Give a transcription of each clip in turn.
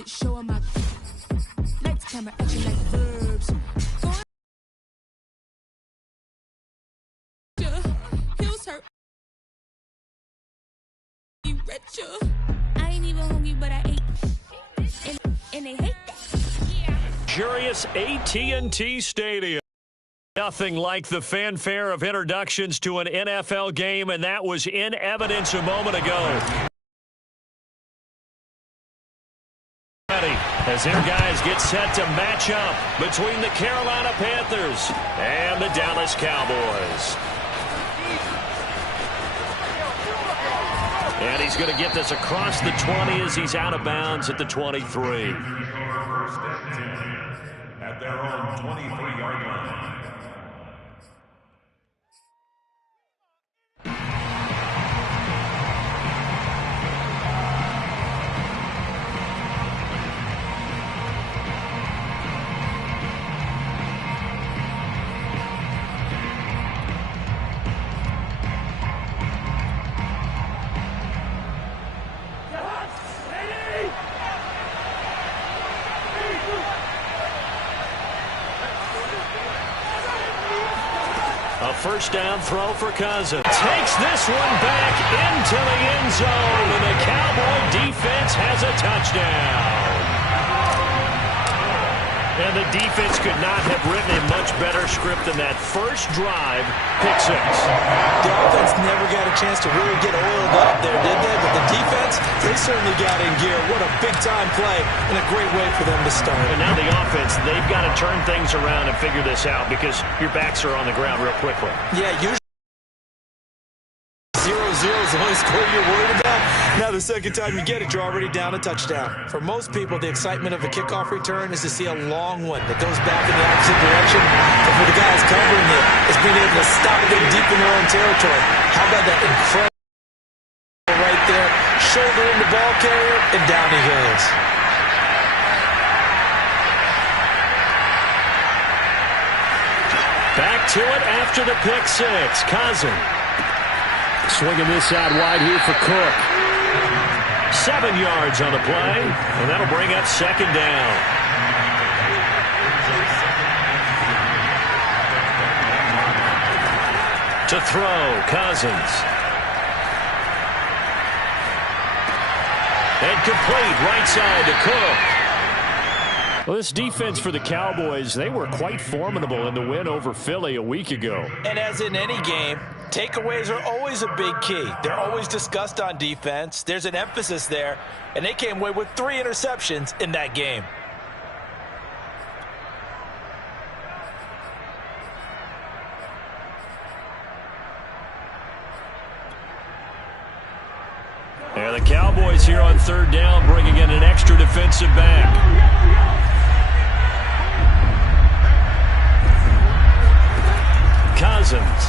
outfit showing my lights, camera, action like verbs. Heels hurt. Richer. I ain't even hungry, but I ate. And they hate that. Luxurious AT&T Stadium. Nothing like the fanfare of introductions to an NFL game, and that was in evidence a moment ago. As their guys get set to match up between the Carolina Panthers and the Dallas Cowboys. And he's going to get this across the 20 as he's out of bounds at the 23. At their own 23-yard line. A first down throw for Cousins. Takes this one back into the end zone, and the Cowboy defense has a touchdown. And the defense could not have written a much better script than that first drive, pick six. The offense never got a chance to really get oiled up there, did they? But the defense, they certainly got in gear. What a big-time play and a great way for them to start. And now the offense, they've got to turn things around and figure this out because your backs are on the ground real quickly. Yeah, usually 0-0 is the only score you're worried about. Now the second time you get it, you're already down a touchdown. For most people, the excitement of a kickoff return is to see a long one that goes back in the opposite direction. But for the guys covering it, it's being able to stop them deep in their own territory. How about that incredible right there? Shoulder in the ball carrier, and down he goes. Back to it after the pick six. Cousins. Swinging this out wide here for Cook. 7 yards on the play, and that'll bring up second down. To throw, Cousins. And complete right side to Cook. Well, this defense for the Cowboys, they were quite formidable in the win over Philly a week ago. And as in any game, takeaways are always a big key. They're always discussed on defense. There's an emphasis there, and they came away with 3 interceptions in that game. And the Cowboys here on third down bringing in an extra defensive back. Cousins.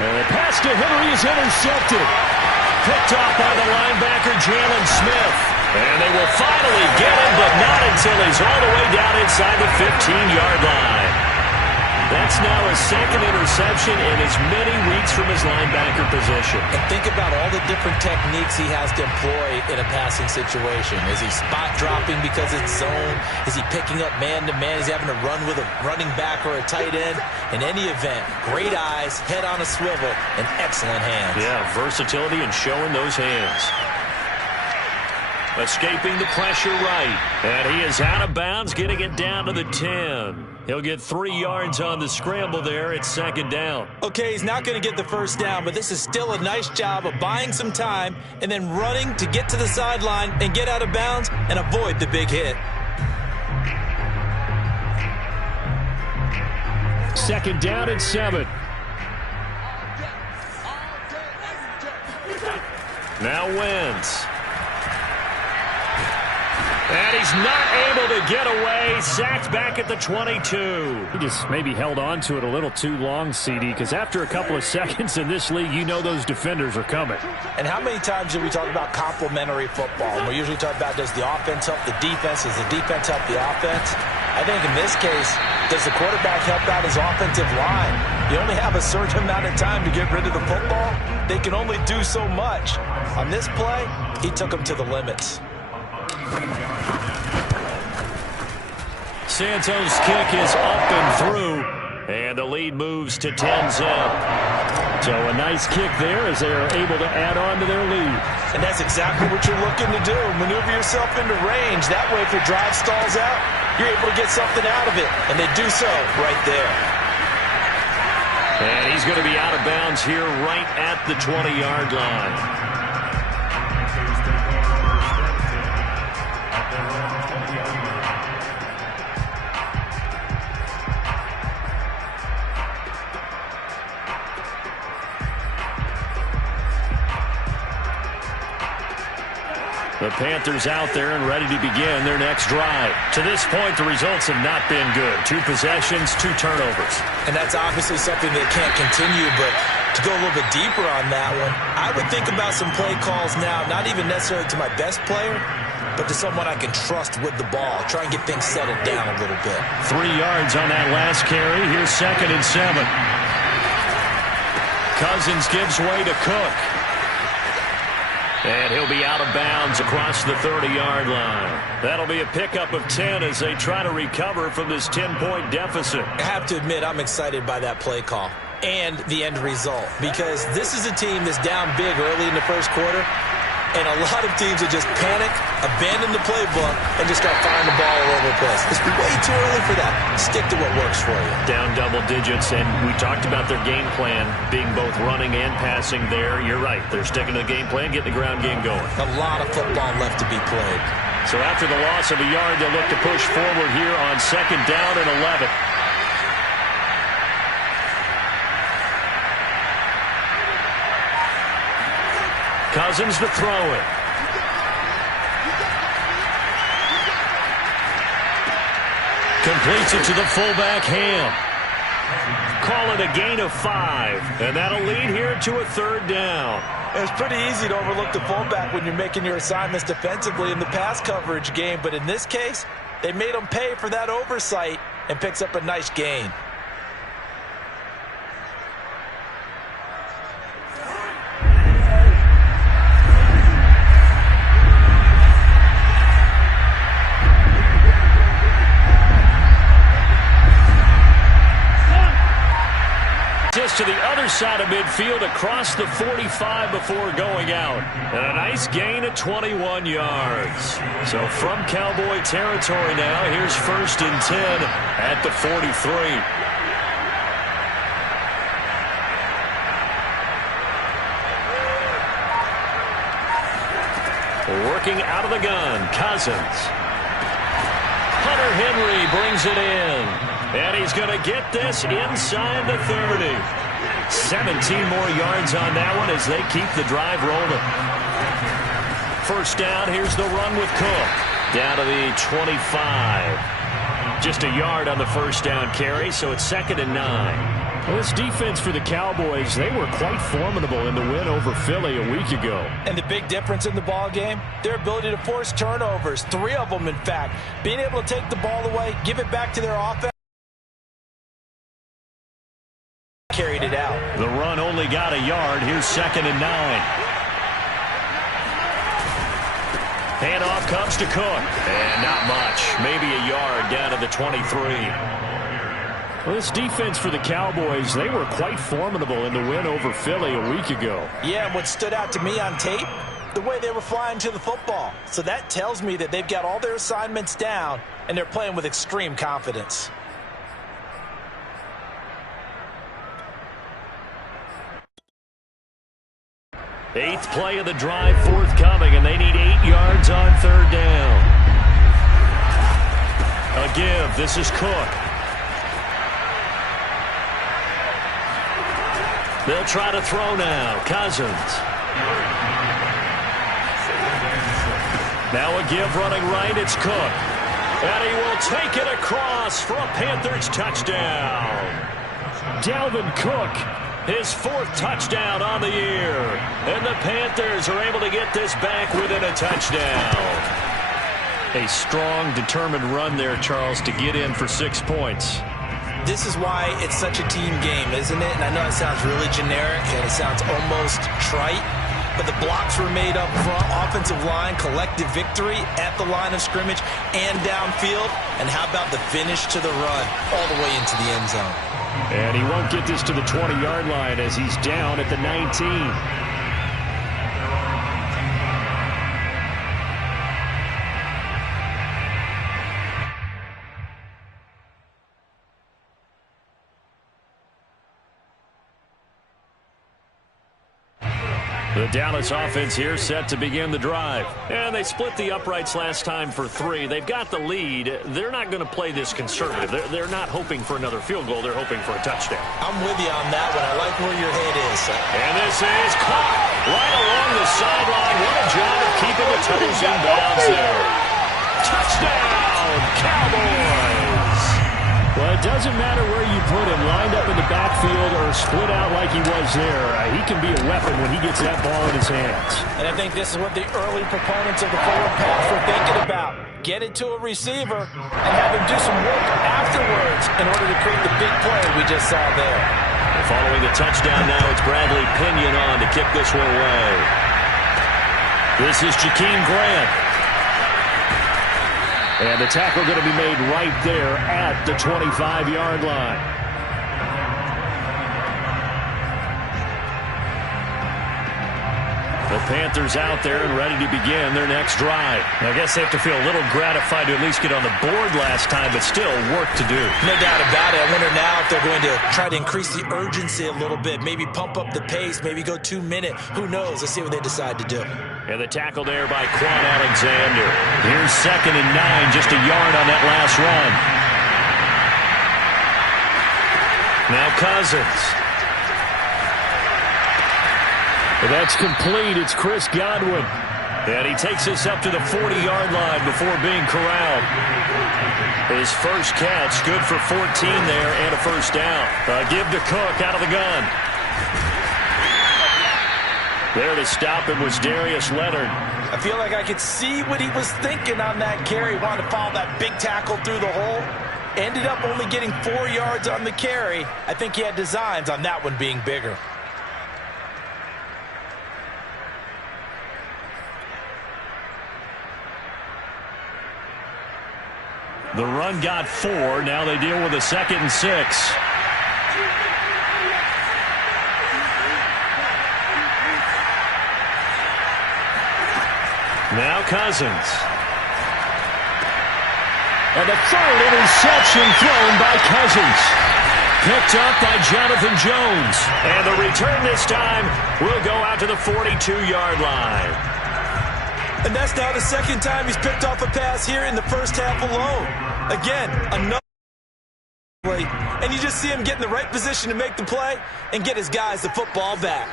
And the pass to Henry is intercepted. Picked off by the linebacker, Jalen Smith. And they will finally get him, but not until he's all the way down inside the 15-yard line. That's now a second interception in as many weeks from his linebacker position. And think about all the different techniques he has to employ in a passing situation. Is he spot dropping because it's zone? Is he picking up man-to-man? Is he having to run with a running back or a tight end? In any event, great eyes, head on a swivel, and excellent hands. Yeah, versatility and showing those hands. Escaping the pressure right. And he is out of bounds, getting it down to the 10. He'll get 3 yards on the scramble there. It's second down. Okay, he's not going to get the first down, but this is still a nice job of buying some time and then running to get to the sideline and get out of bounds and avoid the big hit. Second down and 7. Now Wentz. And he's not able to get away. Sacked back at the 22. He just maybe held on to it a little too long, CD, because after a couple of seconds in this league, you know those defenders are coming. And how many times do we talk about complementary football? And we usually talk about, does the offense help the defense? Does the defense help the offense? I think in this case, does the quarterback help out his offensive line? You only have a certain amount of time to get rid of the football. They can only do so much. On this play, he took him to the limits. Santos' kick is up and through, and the lead moves to 10-zip. So a nice kick there as they're able to add on to their lead. And that's exactly what you're looking to do. Maneuver yourself into range. That way, if your drive stalls out, you're able to get something out of it. And they do so right there. And he's going to be out of bounds here right at the 20-yard line. The Panthers out there and ready to begin their next drive. To this point, the results have not been good. 2 possessions, 2 turnovers. And that's obviously something that can't continue, but to go a little bit deeper on that one, I would think about some play calls now, not even necessarily to my best player, but to someone I can trust with the ball. Try and get things settled down a little bit. 3 yards on that last carry. Here's 2nd and 7. Cousins gives way to Cook. And he'll be out of bounds across the 30-yard line. That'll be a pickup of 10 as they try to recover from this 10-point deficit. I have to admit, I'm excited by that play call and the end result, because this is a team that's down big early in the first quarter, and a lot of teams will just panic, abandon the playbook, and just start firing the ball all over the place. It's way too early for that. Stick to what works for you. Down double digits, and we talked about their game plan being both running and passing there. You're right. They're sticking to the game plan, getting the ground game going. A lot of football left to be played. So after the loss of a yard, they'll look to push forward here on 2nd down and 11. Cousins to throw it. Completes it to the fullback, Ham. Call it a gain of 5, and that'll lead here to a 3rd down. It's pretty easy to overlook the fullback when you're making your assignments defensively in the pass coverage game, but in this case, they made him pay for that oversight and picks up a nice gain. To the other side of midfield across the 45 before going out. And a nice gain of 21 yards. So from Cowboy territory now, here's 1st and 10 at the 43. Working out of the gun, Cousins. Hunter Henry brings it in. And he's going to get this inside the 30. 17 more yards on that one as they keep the drive rolling. 1st down, here's the run with Cook. Down to the 25. Just a yard on the 1st down carry, so it's 2nd and 9. Well, this defense for the Cowboys, they were quite formidable in the win over Philly a week ago. And the big difference in the ball game, their ability to force turnovers, 3 of them in fact. Being able to take the ball away, give it back to their offense. Carried it out. The run only got a yard. Here's 2nd and 9. Handoff comes to Cook. And not much. Maybe a yard down to the 23. Well, this defense for the Cowboys, they were quite formidable in the win over Philly a week ago. Yeah, and what stood out to me on tape, the way they were flying to the football. So that tells me that they've got all their assignments down, and they're playing with extreme confidence. Eighth play of the drive forthcoming, and they need 8 yards on 3rd down. A give. This is Cook. They'll try to throw now. Cousins. Now a give running right. It's Cook. And he will take it across for a Panthers touchdown. Dalvin Cook. His 4th touchdown on the year. And the Panthers are able to get this back within a touchdown. A strong, determined run there, Charles, to get in for 6 points. This is why it's such a team game, isn't it? And I know it sounds really generic and it sounds almost trite, but the blocks were made up front. Offensive line, collective victory at the line of scrimmage and downfield. And how about the finish to the run all the way into the end zone? And he won't get this to the 20-yard line as he's down at the 19. The Dallas offense here set to begin the drive. And they split the uprights last time for 3. They've got the lead. They're not going to play this conservative. They're not hoping for another field goal. They're hoping for a touchdown. I'm with you on that one. I like where your head is. And this is caught right along the sideline. What a job of keeping the toes in bounds there. Touchdown, Cowboys! Well, it doesn't matter where you put him, lined up in the backfield or split out like he was there. He can be a weapon when he gets that ball in his hands. And I think this is what the early proponents of the forward pass were thinking about. Get it to a receiver and have him do some work afterwards in order to create the big play we just saw there. Following the touchdown now, it's Bradley Pinion on to kick this one away. This is Jakeem Grant. And the tackle going to be made right there at the 25-yard line. The Panthers out there and ready to begin their next drive. I guess they have to feel a little gratified to at least get on the board last time, but still work to do. No doubt about it. I wonder now if they're going to try to increase the urgency a little bit, maybe pump up the pace, maybe go 2-minute. Who knows? Let's see what they decide to do. And the tackle there by Quan Alexander. Here's 2nd and 9, just a yard on that last run. Now Cousins. But that's complete. It's Chris Godwin. And he takes us up to the 40-yard line before being corralled. His first catch, good for 14 there and a first down. Give to Cook out of the gun. There to stop him was Darius Leonard. I feel like I could see what he was thinking on that carry. Wanted to follow that big tackle through the hole. Ended up only getting 4 yards on the carry. I think he had designs on that one being bigger. The run got 4. Now they deal with a 2nd and 6. Now Cousins. And the 3rd interception thrown by Cousins. Picked up by Jonathan Jones. And the return this time will go out to the 42-yard line. And that's now the 2nd time he's picked off a pass here in the first half alone. Again, another play. And you just see him get in the right position to make the play and get his guys the football back.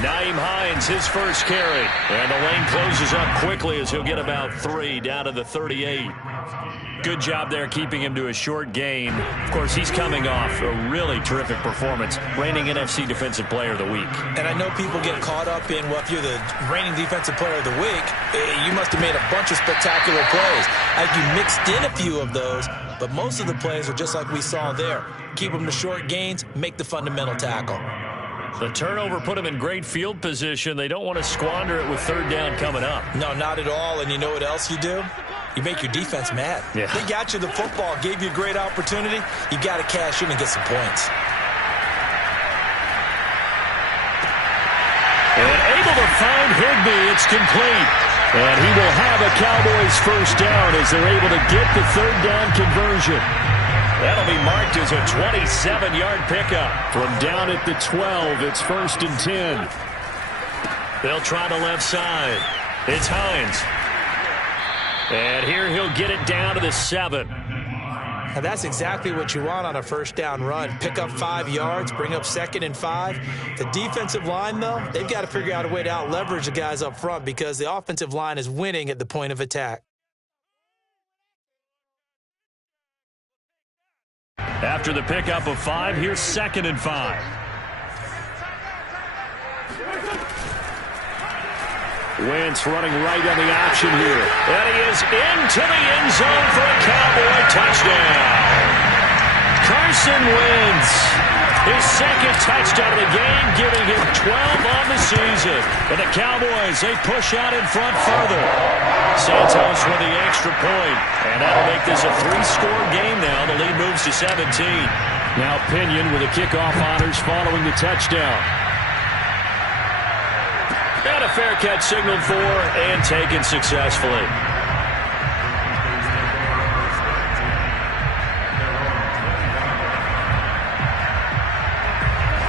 Nyheim Hines, his first carry. And the lane closes up quickly as he'll get about 3 down to the 38. Good job there keeping him to a short gain. Of course, he's coming off a really terrific performance, reigning NFC Defensive Player of the Week. And I know people get caught up in, well, if you're the reigning Defensive Player of the Week, you must have made a bunch of spectacular plays. I think you mixed in a few of those, but most of the plays are just like we saw there. Keep them to short gains, make the fundamental tackle. The turnover put them in great field position. They don't want to squander it with 3rd down coming up. No, not at all. And you know what else you do? You make your defense mad. Yeah. They got you the football, gave you a great opportunity. You got to cash in and get some points. And able to find Higbee. It's complete. And he will have a Cowboys first down as they're able to get the 3rd down conversion. That'll be marked as a 27-yard pickup. From down at the 12, it's 1st and 10. They'll try the left side. It's Hines. And here he'll get it down to the 7. Now that's exactly what you want on a first down run. Pick up 5 yards, bring up 2nd and 5. The defensive line, though, they've got to figure out a way to out-leverage the guys up front because the offensive line is winning at the point of attack. After the pickup of 5, here's 2nd and 5. Wentz running right on the option here. And he is into the end zone for a Cowboy touchdown. Carson Wentz His second touchdown of the game, giving him 12 on the season. And the Cowboys, they push out in front further. Santos with the extra point. And that'll make this a 3-score game now. The lead moves to 17. Now Pinion with the kickoff honors following the touchdown. And a fair catch signaled for and taken successfully.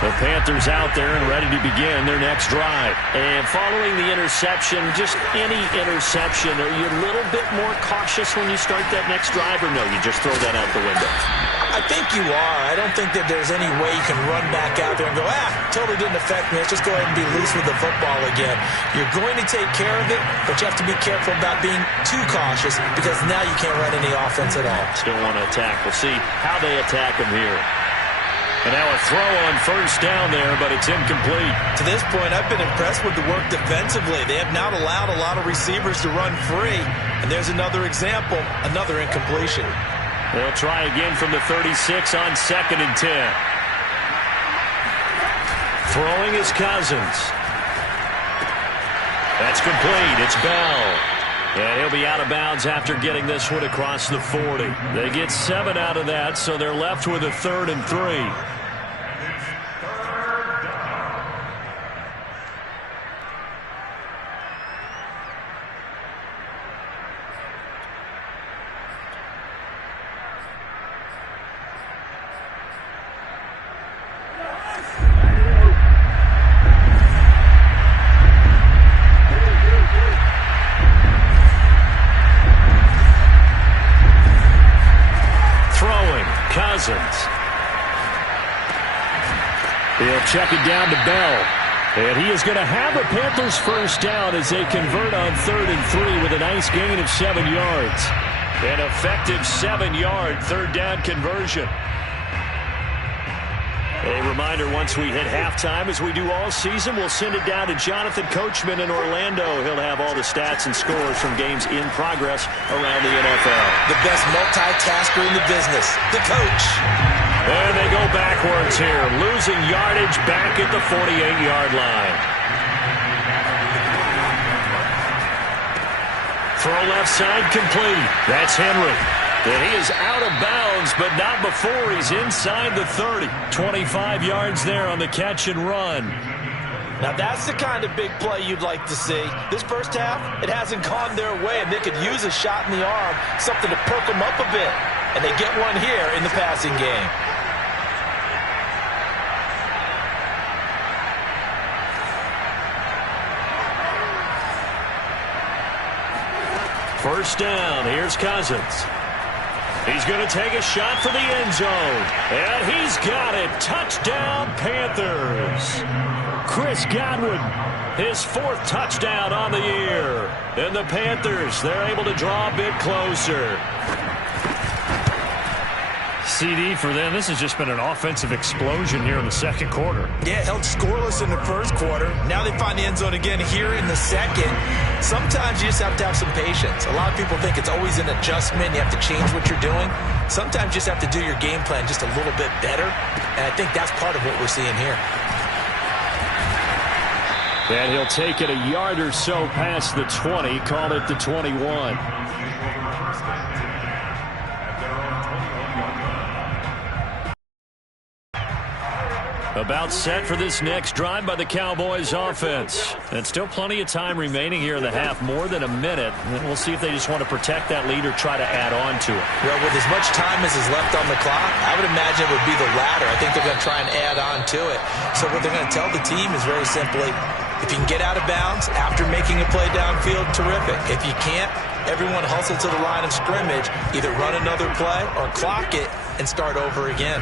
The Panthers out there and ready to begin their next drive. And following the interception, just any interception, are you a little bit more cautious when you start that next drive, or no, you just throw that out the window? I think you are. I don't think that there's any way you can run back out there and go, totally didn't affect me. Let's just go ahead and be loose with the football again. You're going to take care of it, but you have to be careful about being too cautious because now you can't run any offense at all. Still want to attack. We'll see how they attack him here. And now a throw on first down there, but it's incomplete. To this point, I've been impressed with the work defensively. They have not allowed a lot of receivers to run free. And there's another example, another incompletion. They'll try again from the 36 on 2nd and 10. Throwing is Cousins. That's complete. It's Bell. And he'll be out of bounds after getting this one across the 40. They get 7 out of that, so they're left with a 3rd and 3. He'll check it down to Bell. And he is going to have a Panthers first down as they convert on 3rd and 3 with a nice gain of 7 yards. An effective 7-yard 3rd down conversion. A reminder, once we hit halftime, as we do all season, we'll send it down to Jonathan Coachman in Orlando. He'll have all the stats and scores from games in progress around the NFL. The best multitasker in the business, the coach. And they go backwards here, losing yardage back at the 48-yard line. Throw left side complete. That's Henry. And he is out of bounds, but not before he's inside the 30. 25 yards there on the catch and run. Now that's the kind of big play you'd like to see. This first half, it hasn't gone their way, and they could use a shot in the arm, something to perk them up a bit. And they get one here in the passing game. First down, here's Cousins. He's going to take a shot for the end zone. And he's got it. Touchdown, Panthers. Chris Godwin, his 4th touchdown on the year. And the Panthers, they're able to draw a bit closer. CD for them. This has just been an offensive explosion here in the second quarter. Yeah, held scoreless in the first quarter. Now they find the end zone again here in the second. Sometimes you just have to have some patience. A lot of people think it's always an adjustment. You have to change what you're doing. Sometimes you just have to do your game plan just a little bit better. And I think that's part of what we're seeing here. And he'll take it a yard or so past the 20. Call it the 21. About set for this next drive by the Cowboys offense. And still plenty of time remaining here in the half, more than a minute. And we'll see if they just want to protect that lead or try to add on to it. Well, with as much time as is left on the clock, I would imagine it would be the latter. I think they're going to try and add on to it. So what they're going to tell the team is very simply, if you can get out of bounds after making a play downfield, terrific. If you can't, everyone hustle to the line of scrimmage, either run another play or clock it and start over again.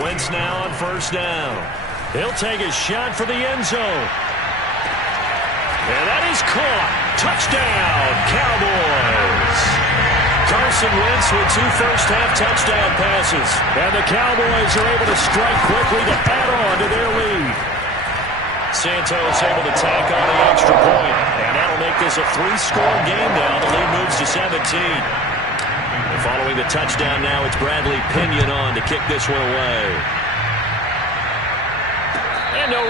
Wentz now on first down. He'll take a shot for the end zone. And that is caught. Touchdown, Cowboys. Carson Wentz with 2 first-half touchdown passes. And the Cowboys are able to strike quickly to add on to their lead. Santos able to tack on the extra point. And that'll make this a 3-score game now. The lead moves to 17. And following the touchdown now, it's Bradley Pinion on to kick this one away. And no